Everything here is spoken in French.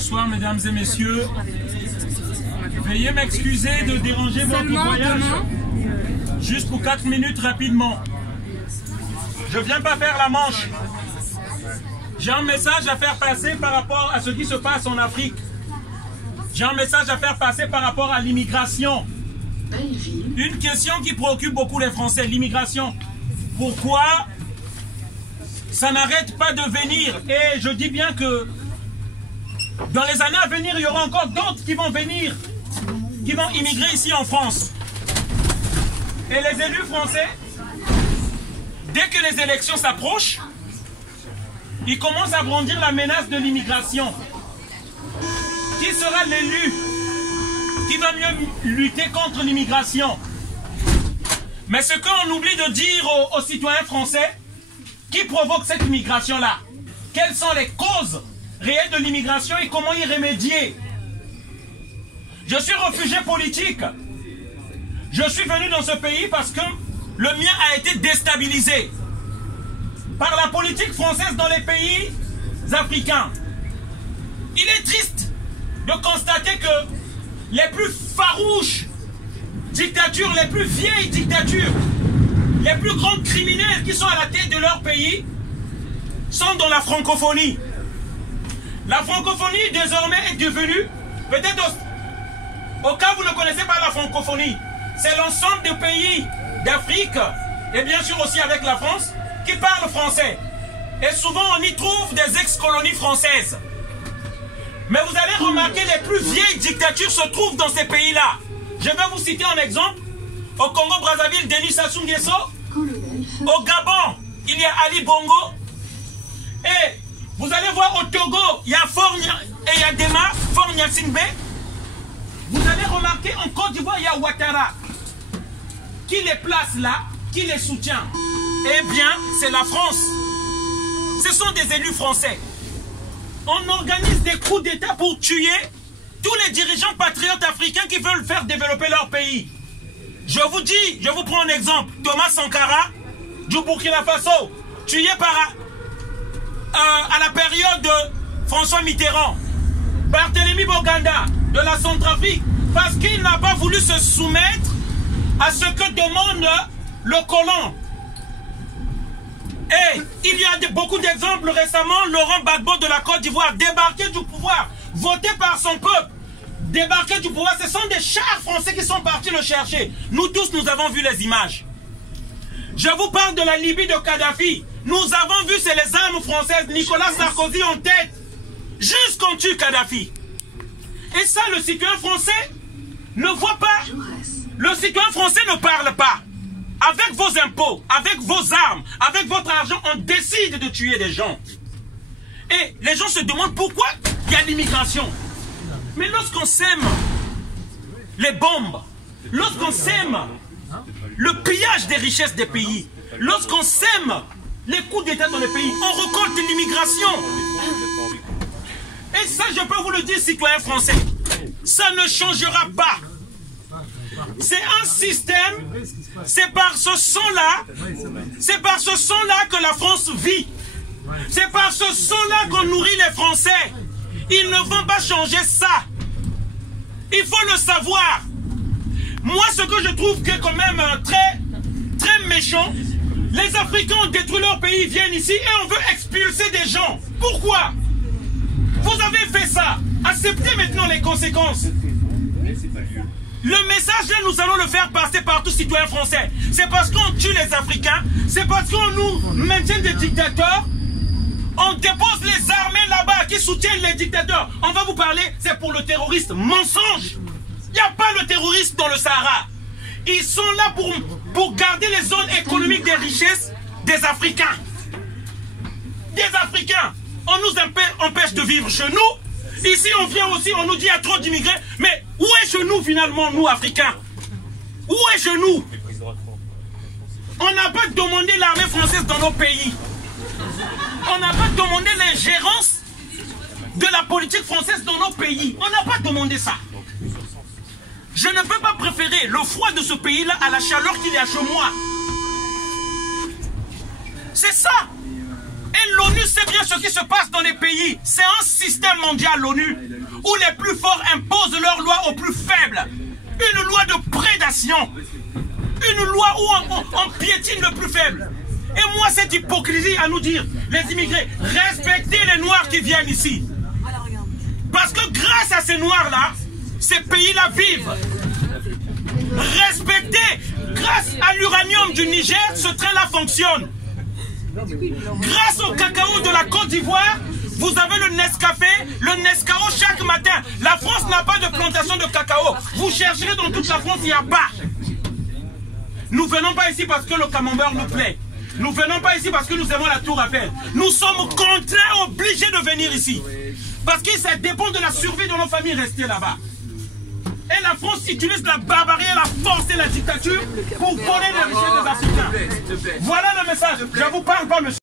Bonsoir mesdames et messieurs. Veuillez m'excuser de déranger votre voyage. Juste pour 4 minutes rapidement. Je ne viens pas faire la manche. J'ai un message à faire passer par rapport à ce qui se passe en Afrique. J'ai un message à faire passer par rapport à l'immigration. Une question qui préoccupe beaucoup les Français, l'immigration. Pourquoi ça n'arrête pas de venir? Et je dis bien que dans les années à venir, il y aura encore d'autres qui vont venir, qui vont immigrer ici en France. Et les élus français, dès que les élections s'approchent, ils commencent à brandir la menace de l'immigration. Qui sera l'élu qui va mieux lutter contre l'immigration? Mais ce qu'on oublie de dire aux citoyens français, qui provoque cette immigration-là? Quelles sont les causes réelles de l'immigration et comment y remédier? Je suis réfugié politique. Je suis venu dans ce pays parce que le mien a été déstabilisé par la politique française dans les pays africains. Il est triste de constater que les plus farouches dictatures, les plus vieilles dictatures, les plus grands criminels qui sont à la tête de leur pays sont dans la francophonie. La francophonie désormais est devenue, peut-être au cas où vous ne connaissez pas la francophonie, c'est l'ensemble des pays d'Afrique et bien sûr aussi avec la France qui parlent français. Et souvent on y trouve des ex-colonies françaises. Mais vous allez remarquer les plus vieilles dictatures se trouvent dans ces pays-là. Je vais vous citer un exemple. Au Congo-Brazzaville, Denis Sassou Nguesso. Au Gabon, il y a Ali Bongo. Et vous allez voir au Togo, il y a Eyadema, Faure Gnassingbé. Vous allez remarquer en Côte d'Ivoire, il y a Ouattara. Qui les place là, qui les soutient? Eh bien, c'est la France. Ce sont des élus français. On organise des coups d'État pour tuer tous les dirigeants patriotes africains qui veulent faire développer leur pays. Je vous dis, je vous prends un exemple. Thomas Sankara, du Burkina Faso, tué par à la période de François Mitterrand. Barthélemy Boganda, de la Centrafrique, parce qu'il n'a pas voulu se soumettre à ce que demande le colon. Et il y a beaucoup d'exemples récemment. Laurent Gbagbo de la Côte d'Ivoire, débarqué du pouvoir, voté par son peuple, débarqué du pouvoir. Ce sont des chars français qui sont partis le chercher. Nous tous, nous avons vu les images. Je vous parle de la Libye de Kadhafi. Nous avons vu, c'est les armes françaises, Nicolas Sarkozy en tête, jusqu'on tue Kadhafi. Et ça, le citoyen français ne voit pas. Le citoyen français ne parle pas. Avec vos impôts, avec vos armes, avec votre argent, on décide de tuer des gens. Et les gens se demandent pourquoi il y a l'immigration. Mais lorsqu'on sème les bombes, lorsqu'on sème le pillage des richesses des pays, lorsqu'on sème les coups d'État dans les pays, on récolte l'immigration. Et ça, je peux vous le dire, citoyens français, ça ne changera pas. C'est un système, c'est par ce sang-là, que la France vit. C'est par ce sang-là qu'on nourrit les Français. Ils ne vont pas changer ça. Il faut le savoir. Moi, ce que je trouve que quand même très méchant, les Africains ont détruit leur pays, ils viennent ici et on veut expulser des gens. Pourquoi? Vous avez fait ça. Acceptez maintenant les conséquences. Le message là, nous allons le faire passer par tous citoyens français. C'est parce qu'on tue les Africains, c'est parce qu'on nous maintient des dictateurs. On dépose les armées là-bas qui soutiennent les dictateurs. On va vous parler, c'est pour le terroriste. Mensonge. Il n'y a pas le terroriste dans le Sahara. Ils sont là pour garder les zones économiques des richesses des Africains. Des Africains. On nous empêche de vivre chez nous. Ici, on vient aussi, on nous dit qu'il y a trop d'immigrés. Mais où est chez nous, finalement, nous, Africains? Où est chez nous? On n'a pas demandé l'armée française dans nos pays. On n'a pas demandé l'ingérence de la politique française dans nos pays. On n'a pas demandé ça. Je ne peux pas préférer le froid de ce pays-là à la chaleur qu'il y a chez moi. C'est ça. Et l'ONU sait bien ce qui se passe dans les pays. C'est un système mondial, l'ONU, où les plus forts imposent leurs lois aux plus faibles. Une loi de prédation. Une loi où on piétine le plus faible. Et moi, cette hypocrisie à nous dire, les immigrés, respectez les Noirs qui viennent ici. Parce que grâce à ces Noirs-là, ces pays-là vivent. Respectez, grâce à l'uranium du Niger, ce train-là fonctionne. Grâce au cacao de la Côte d'Ivoire, vous avez le Nescafé, le Nescao chaque matin. La France n'a pas de plantation de cacao. Vous chercherez dans toute la France, il n'y a pas. Nous ne venons pas ici parce que le camembert nous plaît. Nous ne venons pas ici parce que nous aimons la tour Eiffel. Nous sommes contraints, obligés de venir ici. Parce que ça dépend de la survie de nos familles restées là-bas. Et la France utilise la barbarie, la force et la dictature pour voler les richesses des Africains. Voilà le message. Je ne vous parle pas, monsieur.